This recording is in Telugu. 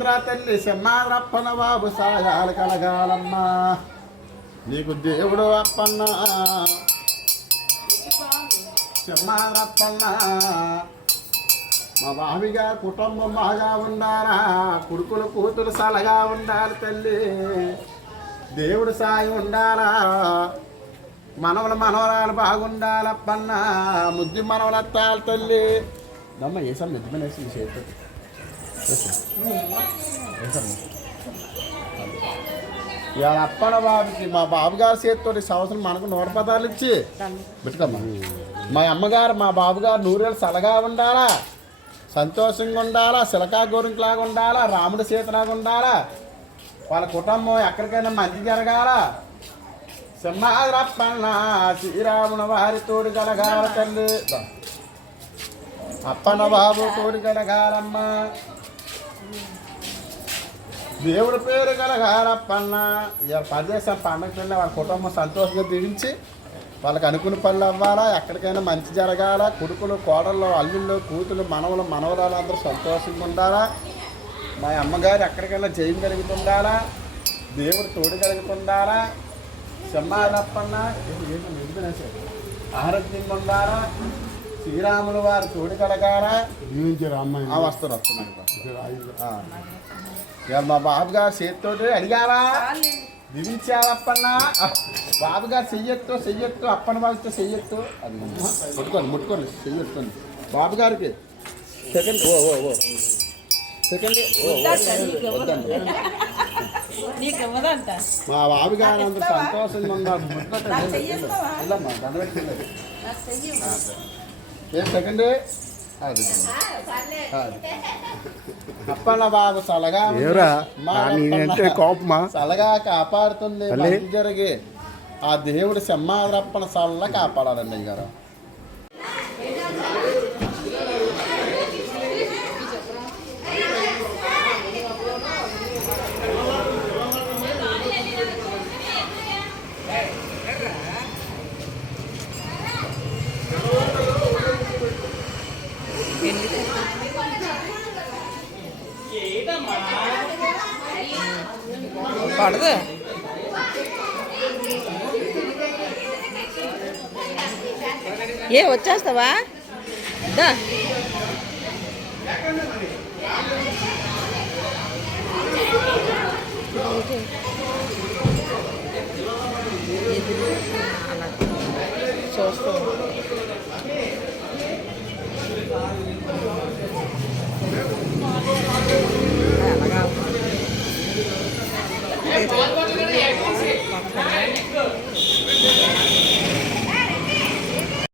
ఉందిరా తల్లి సింహాద్రప్పన బాబు సాయాలు కలగాలమ్మా నీకు దేవుడు అప్పన్న సింహాద్రప్పన్న మా బావిగా కుటుంబం బాగా ఉండాలా కొడుకులు కూతురు సలగా ఉండాలి తల్లి దేవుడు సాయం ఉండాలా మనవల మనవరాలు బాగుండాలప్పన్న ముద్దు మనవలత్తాలి తల్లి నమ్మ వేసాం నిజమైన వేసి చేస్తుంది ఇవాళ అప్పన బాబుకి మా బాబుగారు చేతితో సంవత్సరం మనకు 100 పదాలు ఇచ్చి పెట్టుకోమ్మా మా అమ్మగారు మా బాబుగారు 100 ఏళ్ళు సలగా ఉండాలా సంతోషంగా ఉండాలా శిలకా గోరింకలాగా ఉండాలా రాముడి సీతలాగా ఉండాలా వాళ్ళ కుటుంబం ఎక్కడికైనా మంచి జరగాల సింహాద్రప్పన్న శ్రీరాముని వారి తోడు కలగాల తల్లి అప్పన్న బాబు తోడు కలగాలమ్మ దేవుడి పేరు కలగాలప్పన్న ఇక పరదేశం పండగ పిల్ల వాళ్ళ కుటుంబం సంతోషంగా దీవించి వాళ్ళకి అనుకున్న పనులు అవ్వాలా ఎక్కడికైనా మంచి జరగాల కొడుకులు కోడళ్ళు అల్లుళ్ళు కూతులు మనవలు మనవరాలు అందరూ సంతోషంగా ఉండాలా మా అమ్మగారు ఎక్కడికైనా జయం కలుగుతుండాలా దేవుడు తోడు కలుగుతుండాలా సింహాద్రప్పన్న ఆరోగ్యంగా ఉండాలా శ్రీరాములు వారు తోడు కలగాలా వస్తున్నాను ఇక మా బాబు గారు చేతితోటి అడిగావా దివించావప్పన్న బాబు గారు చెయ్యొత్తు అప్పన్న వాళ్ళతో చెయ్యొత్తు అది ముట్టుకోండి చెయ్యొత్తుంది బాబు గారికి సెకండ్ మా బాబు గారు అందరూ సంతోషంగా ఉన్నారు సెకండ్ అప్పన్న బాబు సలగా కోపమా సలగా కాపాడుతుంది జరిగి ఆ దేవుడు సింహాద్రప్పన సల్ల కాపాడాలండి అయ్యారు పడదు ఏ వచ్చేస్తావా దా చూస్తా అలాగా